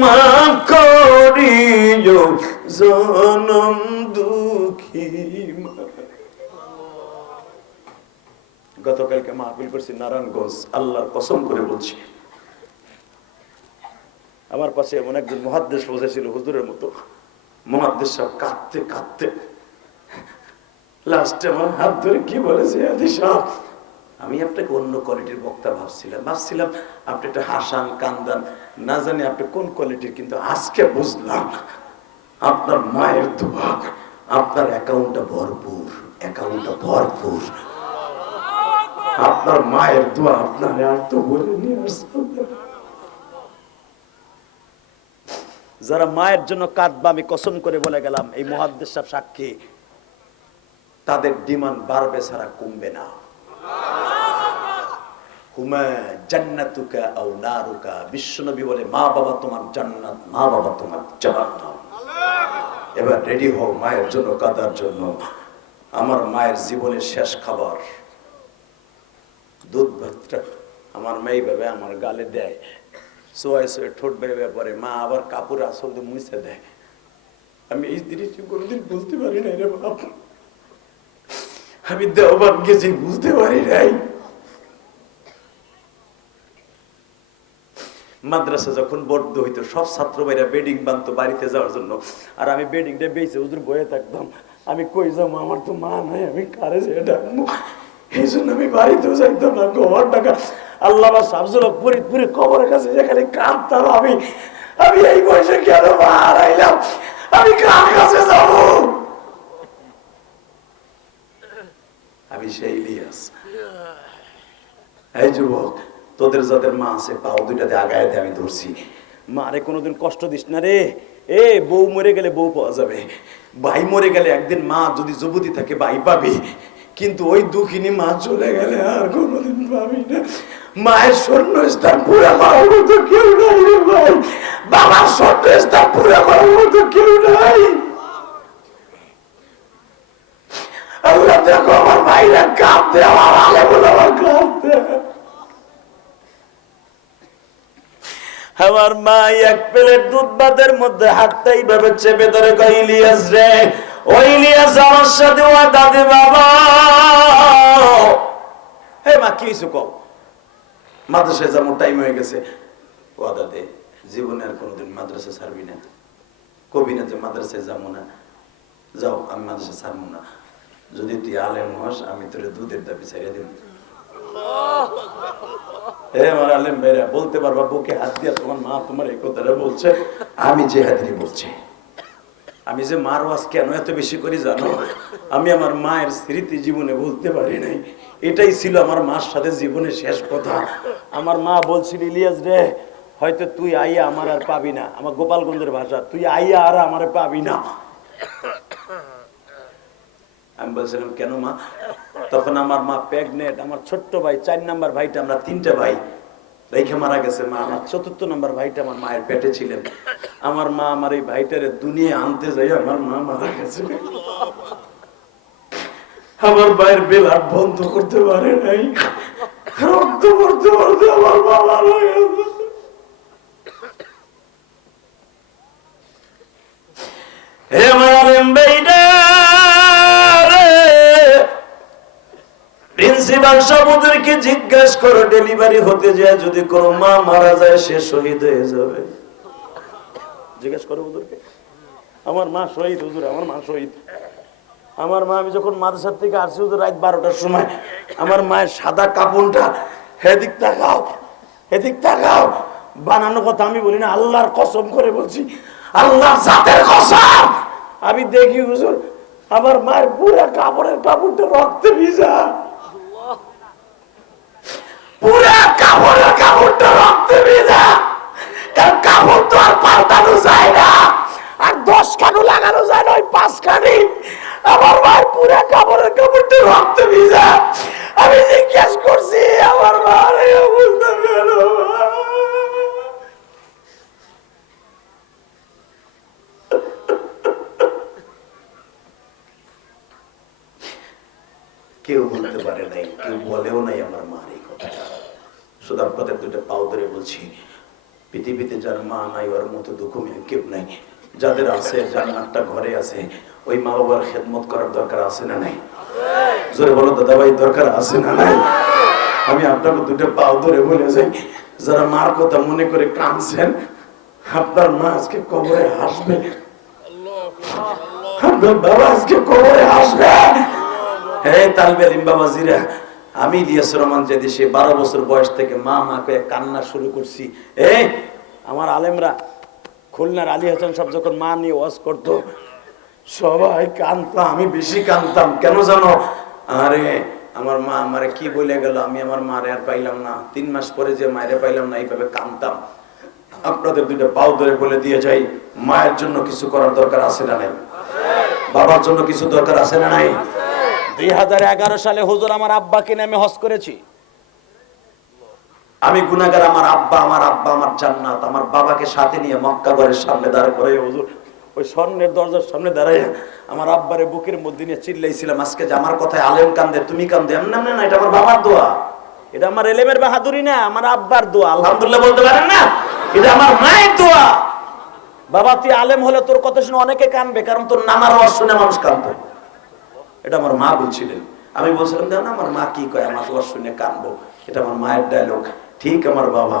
মাফ করিও, জনম দুঃখী গতকালকে মাহফিল করছি নারায়ণগঞ্জ, আল্লাহর কসম করে বলছি। আমার পাশে এমন একজন মহাদ্দেশ বসেছিল হুজুরের মতো। মহাদ্দেশ সব কাঁদতে কাঁদতে, লাস্টে আমার হাত ধরে কি বলেছে আদি সাহেব? আমি আপনাকে অন্য কোয়ালিটির বক্তা ভাবছিলাম। ভাবছিলাম আপনি একটা হাসান, কান্দান, না জানি আপনি কোন কোয়ালিটির কিন্তু আজকে বুঝলাম আপনার মায়ের দোয়া, আপনার অ্যাকাউন্টটা ভরপুর অ্যাকাউন্টটা ভরপুর। আপনার মায়ের দোয়া আপনার আর বলে নিয়ে যারা মায়ের জন্য কাঁদবা, আমি কসম করে বলে গেলাম, এই মহাদ্দেশ সাহেব সাক্ষী। তাদের ডিমান্ড বাড়বে ছাড়া কমবে না। বিশ্বনবী বলে, মা বাবা তোমার জান্নাত, মা বাবা তোমার এবার রেডি মায়ের জন্য, কাদার জন্য। আমার মায়ের জীবনের শেষ খাবার। দুধ ভাতটা আমার মেয়ে ভাবে আমার গালে দেয়। সোয়াই সোয়ে ঠোঁট বেড়ে পরে মা আবার কাপড় আসল দিয়ে মুছে দেয়। আমি এই জিনিসটি কোনোদিন বুঝতে পারি না রে বাপ। আমি দেওবান গেছি বুঝতে পারি নাই। মাদ্রাসা যখন বদ্ধ হইতো, সব ছাত্র ভাইরা বেডিং বানতো বাড়িতে যাওয়ার জন্য। আর আমি বেডিংটা বেঁচে ওদের বয়ে থাকতাম। আমি কই যাব? আমার তো মা নাই, আমি কারে যে ডাকবো? এই জন্য আমি বাড়িতেও যাইতাম না কবর টাকা আল্লাহ সাবজুল ফরিদপুরে কবরের কাছে যেখানে কাঁদতাম আমি। আমি এই বয়সে কেন মা হারাইলাম আমি কার কাছে যাব? আমি সেই ইলিয়াস এই যুবক তোদের যাদের মা আছে, পাও দুইটাতে আগায় দে আমি ধরছি। মা রে, কোনোদিন কষ্ট দিস না রে। এ, বউ মরে গেলে বউ পাওয়া যাবে। ভাই মরে গেলে একদিন মা যদি যুবতী থাকে, ভাই পাবি। কিন্তু ওই দুঃখিনী মা চলে গেলে আর কোনোদিন পাবি না। মায়ের স্বর্ণ স্থান পুরা করার মতো কেউ নাই রে ভাই। বাবার স্বর্ণ স্থান পুরা করার মতো কেউ নাই। আল্লাহ দেখো, আমার ভাইরা কাঁদতে আমার আলে বলে আমার কাঁদতে আমার মা এক প্লেট দুধ ভাতের মধ্যে হাতটা এইভাবে চেপে ধরে কই ইলিয়াস রে, ও ইলিয়াস, আমার সাথে ওয়াদা দে বাবা। হে মা, কি হয়েছে কও? মাদ্রাসায় যাব টাইম হয়ে গেছে। ওয়াদা দে, জীবনে আর কোনোদিন মাদ্রাসা ছাড়বি না। কবি না যে মাদ্রাসায় যাব না। যাও, আমি মাদ্রাসা ছাড়বো না। যদি তুই আলেম হস, আমি তোর দুধের দাবি ছাড়িয়ে দেব। হে আমার আলেম বলতে পারবা বুকে হাত দিয়া তোমার মা তোমার এই কথাটা বলছে, আমি হাতিনি বলছি। আমি যে মার ওয়াজ কেন এত বেশি করি জানো? আমি আমার মায়ের স্মৃতি জীবনে বলতে পারি নাই। এটাই ছিল আমার মার সাথে জীবনের শেষ কথা। আমার মা বলছিল, ইলিয়াস রে, হয়তো তুই আইয়া আমার আর পাবি না। আমার গোপালগঞ্জের ভাষা, তুই আইয়া আর আমার পাবি না। আমি বলছিলাম, কেন মা? তখন আমার মা প্রেগনেন্ট আমার ছোট্ট ভাই, চার নাম্বার ভাইটা, আমরা তিনটা ভাই। রেখে মারা গেছে মা। আমার চতুর্থ নাম্বার ভাইটা আমার মায়ের পেটে ছিলেন। আমার মা আমার এই ভাইটারে দুনিয়া আনতে যাই আমার মা মারা গেছে। আমার ভাইয়ের বেলার বন্ধ করতে পারে নাই। রক্ত পড়তে পড়তে আমার মা মারা গেছে। জিজ্ঞাসা করো, ডেলিভারি হতে যায় যদি কোনো মা মারা যায়, সে শহীদ হয়ে যাবে। করো ওদেরকে, আমার মা শহীদ, হুজুর, আমার মা শহীদ। আমার মা, আমি যখন মাদ্রাসার থেকে রাত বারোটার সময়, আমার মায়ের সাদা কাপড়টা, হেদিক তাকাও হেদিক তাকাও। বানানো কথা আমি বলি না, আল্লাহর কসম করে বলছি, আল্লাহর জাতের কসম। আমি দেখি, হুজুর, আমার মায়ের পুরা কাপড়ের কাপড়টা রক্তে ভিজা। পুরা কাপড়ের কাপড়টা রক্তে ভেজা। কারণ কাপড় তো আর পাল্টানো যায় না। আর দশ খানু লাগানো যায় না, ওই পাঁচ খানি আমার ভাই পুরা কাপড়ের কাপড়টা রক্তে ভিজা। আমি শুধু আপনাদের দুটো পাও ধরে বলছি, পৃথিবীতে যার মা নাই, ওর মতো দুঃখ কেউ নাই। যাদের আছে জান্নাতটা ঘরে আছে, ওই মা বাবার খেদমত করার দরকার আছে না নাই? জোরে বলো, দাদা ভাই, দরকার আছে না নাই? আমি আপনাকে দুটো পাও ধরে বলে যাই, যারা মার কথা মনে করে কাঁদছেন, আপনার মা আজকে কবরে হাসবে আপনার বাবা আজকে কবরে হাসবে হে তালবে আলিম বাবাজিরা আমি ইলিয়াস রহমান যে দেশে বারো বছর বয়স থেকে মা মাকে কান্না শুরু করছি। এ, আমার আলেমরা খুলনার আলী হাসান সব যখন মা নিয়ে ওয়াজ করতো, সবাই কানতো আমি বেশি কানতাম কেন জানো? আরে, আমার মা আমারে কি বলে গেল? আমি আমার মারে আর পাইলাম না। তিন মাস পরে যে মায়ের পাইলাম না, এইভাবে কানতাম আপনাদের দুইটা পাও ধরে বলে দিয়ে যাই, মায়ের জন্য কিছু করার দরকার আছে না নাই? বাবার জন্য কিছু দরকার আছে না নাই? দুই হাজার এগারো সালে হুজুর আমার আব্বাকে নিয়ে আমি হজ করেছি। আমি আমার আব্বা আমার আব্বা আমার জান্নাত আমার বাবাকে সাথে নিয়ে মক্কা ঘরের সামনে দাঁড় করে হুজুর ওই স্বর্ণের দরজার সামনে দাঁড়াইয়া আমার আব্বারে বুকের মধ্যে নিয়ে চিল্লাইছিলাম আজকে যে আমার কথায় আলেম কান্দে তুমি কান্দে এমন না না এটা আমার বাবার দোয়া। এটা আমার এলেমের বাহাদুরি না আমার আব্বার দোয়া আল্লাহ আলহামদুলিল্লাহ বলতে পারেন না? এটা আমার মায়ের দোয়া। বাবা তুই আলেম হলে তোর কথা শুনে অনেকে কানবে কারণ তোর নামার আওয়াজ শুনে মানুষ কান্দে এটা আমার মা বলছিলেন। আমি বলছিলাম দেখো আমার মা কি কয়? আমার আওয়াজ শুনে কানবো এটা আমার মায়ের ডায়লগ ঠিক আমার বাবা,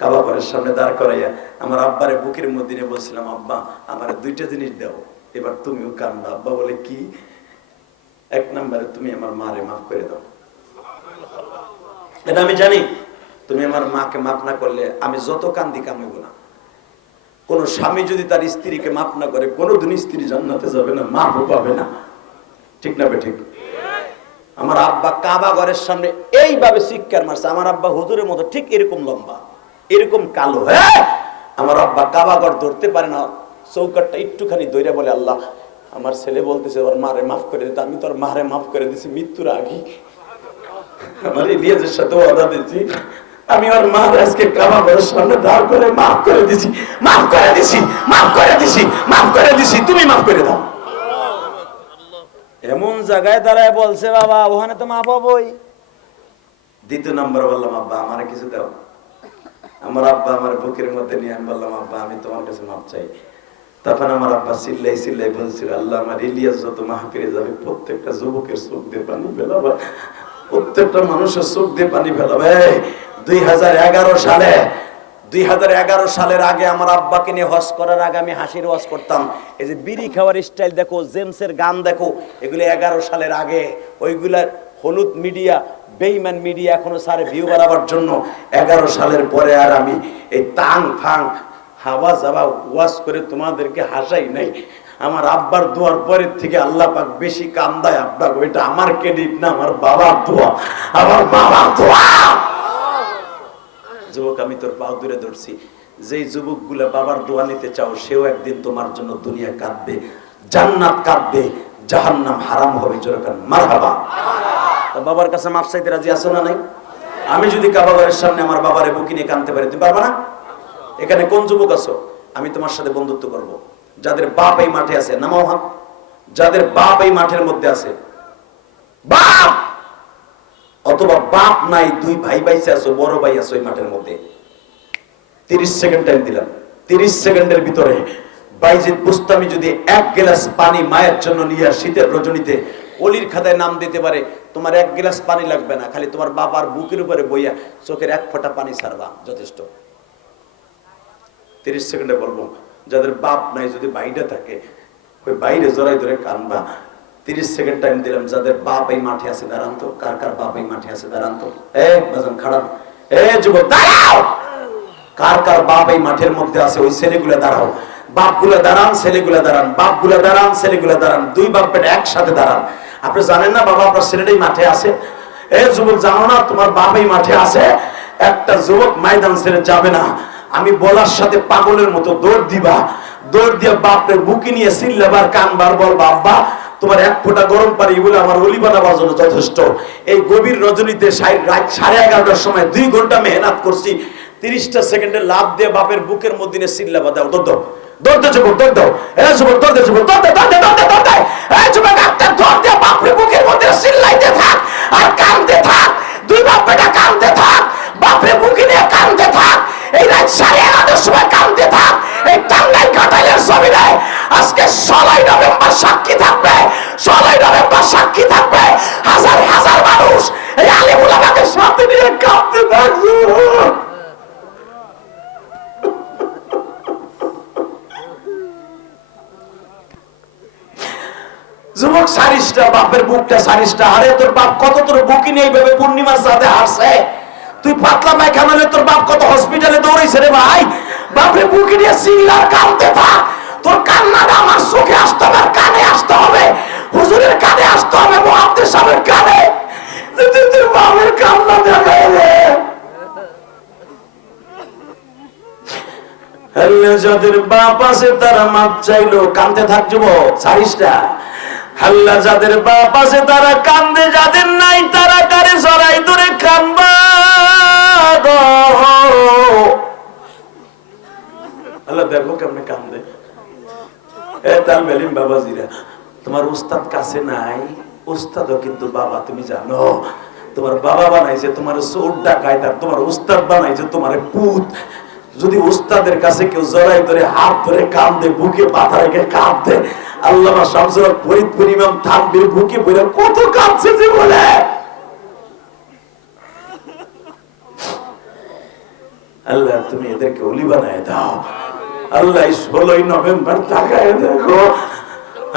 কাবা ঘরের সামনে দাঁড় করাইয়া আমার আব্বারে বুকের মধ্যে বলছিলাম, আব্বা, আমার দুইটা জিনিস দাও। এবার তুমিও কান্দা আব্বা বলে, কি? এক নম্বরে, তুমি আমার মারে মাফ করে দাও। এটা আমি জানি। তুমি আমার মাকে মাফ না করলে আমি যত কান্দি কামিব না। কোন স্বামী যদি তার স্ত্রীকে মাফ না করে কোনোদিন স্ত্রী জান্নাতে যাবে না, মাফও পাবে না। ঠিক না ঠিক আমার আব্বা কাবা ঘরের সামনে এইভাবে চিৎকার মারছে। আমার আব্বা হুজুরের মতো ঠিক এরকম লম্বা, এরকম কালো। হ্যাঁ আমার আব্বা কাবাগর ধরতে পারে না। চৌকাটটা একটুখানি দইরা বলে, আল্লাহ, আমার ছেলে বলতেছে ওর মারে মাফ করে দিতে। আমি তোর মারে মাফ করে দিছি মৃত্যুর আগে আমার ইলিয়াসের সাথে ওয়াদা দিয়েছি। আমি ওর মা আজকে কাবাগরের সামনে দাঁড় করে মাফ করে দিছি। মাফ করে দিছি, মাফ করে দিছি, মাফ করে দিছি। তুমি মাফ করে দাও। এমন জায়গায় দাঁড়ায় বলছে, বাবা, ওখানে তো মা পাবই দ্বিতীয় নম্বর বললাম, আব্বা, আমার কিছু দাও। আমার আব্বা আমার বুকের মধ্যে নিয়ে আমি বললাম, আব্বা, আমি তোমার কাছে মাপ চাই। তখন আমার আব্বা চিল্লাই চিল্লাই বলছিল, আল্লাহ আমার ইলিয়াস যত মাহফিরে যাবে, প্রত্যেকটা যুবকের চোখ দিয়ে পানি ফেলাবে। প্রত্যেকটা মানুষের চোখ দিয়ে পানি ফেলাবে। দুই হাজার এগারো সালে দুই হাজার এগারো সালের আগে আমার আব্বাকে নিয়ে হজ করার আগে আমি হাসির ওয়াজ করতাম। এই যে বিড়ি খাওয়ার স্টাইল দেখো, জেমসের গান দেখো, এগুলো এগারো সালের আগে। ওইগুলা হলুদ মিডিয়া, বেইমান মিডিয়া এখনও সারে ভিউ বাড়াবার জন্য। এগারো সালের পরে আর আমি এই তাং ফাং হাওয়া যাওয়া ওয়াজ করে তোমাদেরকে হাসাই নাই। আমার আব্বার দোয়ার পরের থেকে আল্লাহ পাক বেশি কান্দায় আব্বা ওইটা আমার ক্রেডিট না, আমার বাবার দোয়া। আমার বাবার দোয়া! যুবক, আমি তোর পাও দূরে ধরছি। যেই যুবকগুলা বাবার দোয়া নিতে চাও, সেও একদিন তোমার জন্য দুনিয়া কাঁদবে, জান্নাত কাঁদবে, জাহান্নাম হারাম হবে। জোরকান মারহাবা। বাবার কাছে মাপ চাইতে রাজি আছো না নাই? আমি যদি কাবাবারের সামনে আমার বাবারে বুকি নিয়ে কানতে পারি, তুমি পারবা না? এখানে কোন যুবক আছো? আমি তোমার সাথে বন্ধুত্ব করব। যাদের বাপ এই মাঠে আছে, নামাও হাত। যাদের বাপ এই মাঠের মধ্যে আছে, বাপ! অথবা বাপ নাই, দুই ভাই বাইসে আছো, বড় ভাই আছো এই মাঠের মধ্যে। তিরিশ সেকেন্ড টাইম দিলাম। তিরিশ সেকেন্ডের ভিতরে বাইজিৎ বুস্তামি যদি এক গ্লাস পানি মায়ের জন্য নিয়ে শীতের রজনীতে, অলির খাতায় নাম দিতে পারে, তোমার এক গ্লাস পানি লাগবে না, খালি তোমার বাবার বুকের উপরে বইয়া চোখের এক ফোঁটা পানি ছাড়বা, যথেষ্ট। তিরিশ সেকেন্ডে বলব, যাদের বাপ নাই, যদি বাইরে থাকে, ওই বাইরে জড়াই ধরে কানবা। তিরিশ সেকেন্ড টাইম দিলাম, যাদের বাপ এই মাঠে আছে দাঁড়ান তো কার কার বাপ এই মাঠে আছে দাঁড়ান তো এ, বাজান খারাপ এ, যুবক, দাঁড়াও! কার কার বাপ এই মাঠের মধ্যে আছে, ওই ছেলেগুলো দাঁড়াও। বাপগুলো দাঁড়ান, ছেলেগুলো দাঁড়ান। বাপগুলো দাঁড়ান, ছেলেগুলো দাঁড়ান। দুই বাপ বেটা একসাথে দাঁড়ান। আপনি জানেন না বাবা, আপনার ছেলেটাই মাঠে আছে? এ, যুবক, জানো না তোমার বাপ এই মাঠে আছে? একটা যুবক ময়দান ছেড়ে যাবে না। আমি বলার সাথে পাগলের মতো দৌড় দিবা। দৌড় দিয়ে বাপরে বুকি নিয়ে সিল্লাবার কানবার বল বাবা তোমার এক ফোঁটা গরম পানি বলে আমার অলি বানাবার জন্য যথেষ্ট। এই গভীর রজনীতে রাত সাড়ে এগারোটার সময় দুই ঘণ্টা মেহনত করছি। তিরিশটা সেকেন্ডে লাভ দিয়ে বাপের বুকের মধ্যে নিয়ে সিল্লাবা দাও দৌড় দাও দৌড় দে যুবক দৌড় দাও এ যুবক দৌড় দে যুবক দৌড় দে দৌড় দে দৌড় দে দৌড় দে এ যুবক একটা দিয়ে বাপরে বুকের মধ্যে সিল্লাইতে থাক আর কানতে থাক। দুই কানতে থাক। বাপরে বুকে নিয়ে কানতে থাক। এই রাত সাড়ে এগারোটার সময় কান্দতে থাক। এই টাঙ্গাইল কাটাইলের জমিনে আজকে ষোলোই নভেম্বর সাক্ষী থাকবে, ষোলোই নভেম্বর সাক্ষী থাকবে। হাজার হাজার মানুষ এই আলিমুল আমাকে সাথে নিয়ে কাঁদতে থাকবে। যুবক সারিসটা বাপের বুকটা সারিসটা আরে তোর বাপ কত তোর বুকি নেই ভেবে পূর্ণিমার সাথে হারছে। তুই পাতলা পায়খানা তোর বাপ কত হসপিটালে দৌড়াইছে রে ভাই? বাপরে বুকি নিয়ে সিংলার কানতে থাক তোর কান্নাটা আমার চোখে আসতে হবে কানে আসতে হবে। হুজুরের কানে আসতে হবে মহাব্দের সাহেবের কানে। তোর বাপের কান্না দেখায় রে যাদের বাপ আছে, তারা মাপ চাইলো কান্দতে থাক যুবক যাদের বাপ আছে, তারা কান্দে, যাদের নাই, তারা কারে সরাই ধরে কানবা। গো। আল্লাহ দেখো কেমনে কান্দে। এ তাল তোমার উস্তাদ কাছে নাই উস্তাদও কিন্তু বাবা, তুমি জানো। তোমার বাবা বানাইছে, তোমার চোর ডাকায় তার তোমার উস্তাদ বানাইছে, তোমার পুত। যদি উস্তাদের কাছে কেউ জড়াই ধরে, হাত ধরে কান্দে, বুকে পাথা রেখে শামসুল ফরিদপুর ইমাম বুকে কত কাঁদছে যে বলে। আল্লাহ, তুমি এদেরকে অলি বানায় দাও। আল্লাহ ষোলোই নভেম্বর তাকায় দেখো।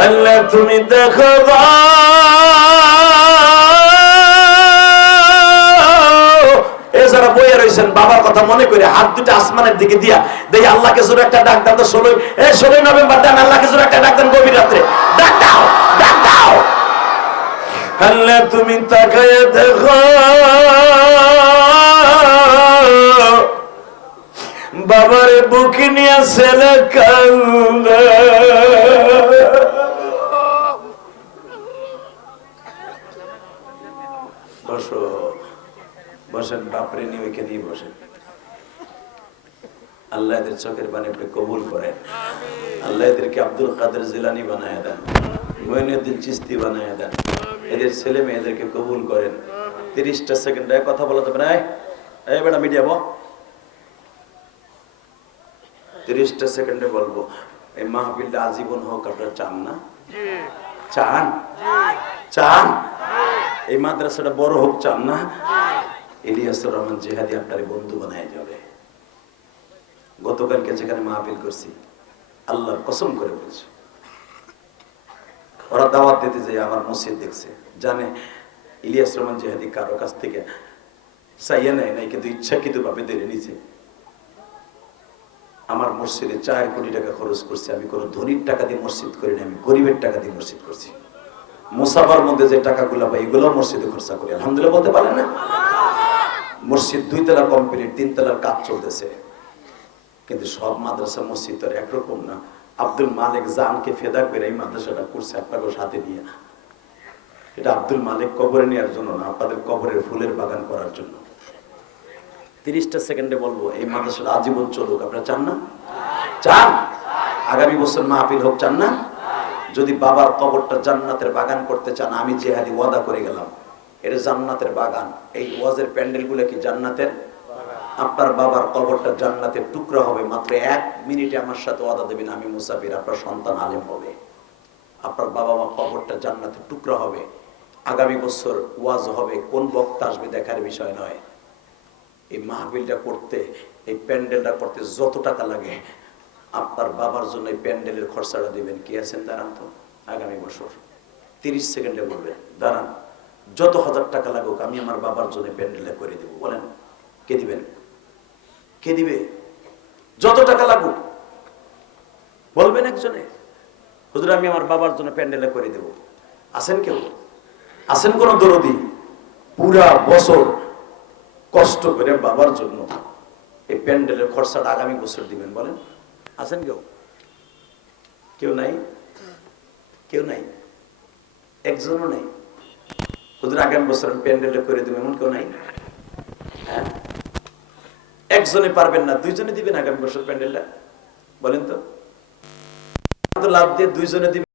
আল্লাহ তুমি দেখো গো। এ যারা বইয়ে রয়েছেন, বাবার কথা মনে করে হাত দুটো আসমানের দিকে দিয়া দেই আল্লাহকে জোরে একটা ডাক দাও তো ষোলোই। এ ষোলোই নভেম্বর দেন, আল্লাহকে জোরে একটা ডাক দেন গভীর রাত্রে। ডাক দাও ডাক দাও। তুমি তাকায় দেখো। বাবার বুকি নিয়ে ছেলে কান্দে। বসো। বসেন বাপরে নিয়ে ওইখানেই বসেন। আল্লাহ এদের চোখের পানি আপনি কবুল করেন। আল্লাহ এদেরকে আব্দুল কাদের জিলানি বানায় দেন মঈনুদ্দিন চিস্তি বানায় দেন। এদের ছেলে মেয়েদেরকে কবুল করেন। তিরিশটা সেকেন্ডে কথা বলা যাবে না? এই, বেটা মিডিয়া বল। তিরিশটা সেকেন্ডে বলব, এই মাহফিলটা আজীবন হোক, আপনারা চান না? চান? চান? এই মাদ্রাসাটা বড় হোক, চান না? ইলিয়াসুর রহমান জেহাদি আপনার বন্ধু বানায় যাবে। গতকালকে যেখানে মাহফিল করছি, আল্লাহর কসম করে বলছি। ওরা দাওয়াত দিতে যে আমার মসজিদ দেখছে, জানে ইলিয়াস রহমান জেহাদি কারও কাছ থেকে চাইয়া নেয় নাই, কিন্তু ইচ্ছাকৃত ভাবে দেরে নিছে। আমার মসজিদে চার কোটি টাকা খরচ করছি, আমি কোনো ধনীর টাকা দিয়ে মসজিদ করি না, আমি গরিবের টাকা দিয়ে মসজিদ করছি। মুসাফার মধ্যে যে টাকাগুলো পাই এগুলো মসজিদে খরচা করি। আলহামদুলিল্লাহ বলতে পারেন না? মসজিদ দুই তলা কমপ্লিট তিন তলার কাজ চলতেছে। কিন্তু সব মাদ্রাসা মসজিদ তো একরকম না। আব্দুল মালিক জানকে ফেদা করে এই মাদ্রাসাটা করছে আপনাকে সাথে নিয়ে। এটা আব্দুল মালিক কবরে নেওয়ার জন্য না, আপনাদের কবরের ফুলের বাগান করার জন্য। তিরিশটা সেকেন্ডে বলব, এই মাদ্রাসাটা আজীবন চলুক, আপনারা চান না? চান? আগামী বছর মাহফিল হোক, চান না? যদি বাবার কবরটা জান্নাতের বাগান করতে চান, আমি জেহাদি ওয়াদা করে গেলাম। এটা জান্নাতের বাগান। এই ওয়াজের প্যান্ডেলগুলো কি জান্নাতের? আপনার বাবার কবরটা জান্নাতের টুকরা হবে, মাত্র এক মিনিটে আমার সাথে ওয়াদা দেবেন, আমি মুসাফির, আপনার সন্তান আলেম হবে। আপনার বাবা মা কবরটা জান্নাতের টুকরা হবে। আগামী বছর ওয়াজ হবে, কোন বক্তা আসবে দেখার বিষয় নয়। এই মাহবিলটা করতে, এই প্যান্ডেলটা করতে যত টাকা লাগে আপনার বাবার জন্য এই প্যান্ডেলের খরচাটা দিবেন। কি আছেন? দাঁড়ান তো। আগামী বছর। তিরিশ সেকেন্ডে বলবেন, দাঁড়ান, যত হাজার টাকা লাগুক, আমি আমার বাবার জন্য প্যান্ডেলটা করে দেব। বলেন, কে দিবেন? কে দিবে? যত টাকা লাগুক। বলবেন একজনে, হুজুর, আমি আমার বাবার জন্য প্যান্ডেলে করে দেব। আছেন কেউ? আছেন কোন দরদি? পুরা বছর কষ্ট করে বাবার জন্য এই প্যান্ডেলের খরচাটা আগামী বছর দিবেন বলেন। আছেন কেউ? কেউ নাই? কেউ নাই? একজনও নেই? হুজুর আগামী বছর প্যান্ডেলটা করে দেবো, এমন কেউ নাই? হ্যাঁ? একজনে পারবেন না, দুইজনে দিবেন আগামী বছর প্যান্ডেলটা? বলেন তো লাভ দিয়ে দুইজনে দিবেন।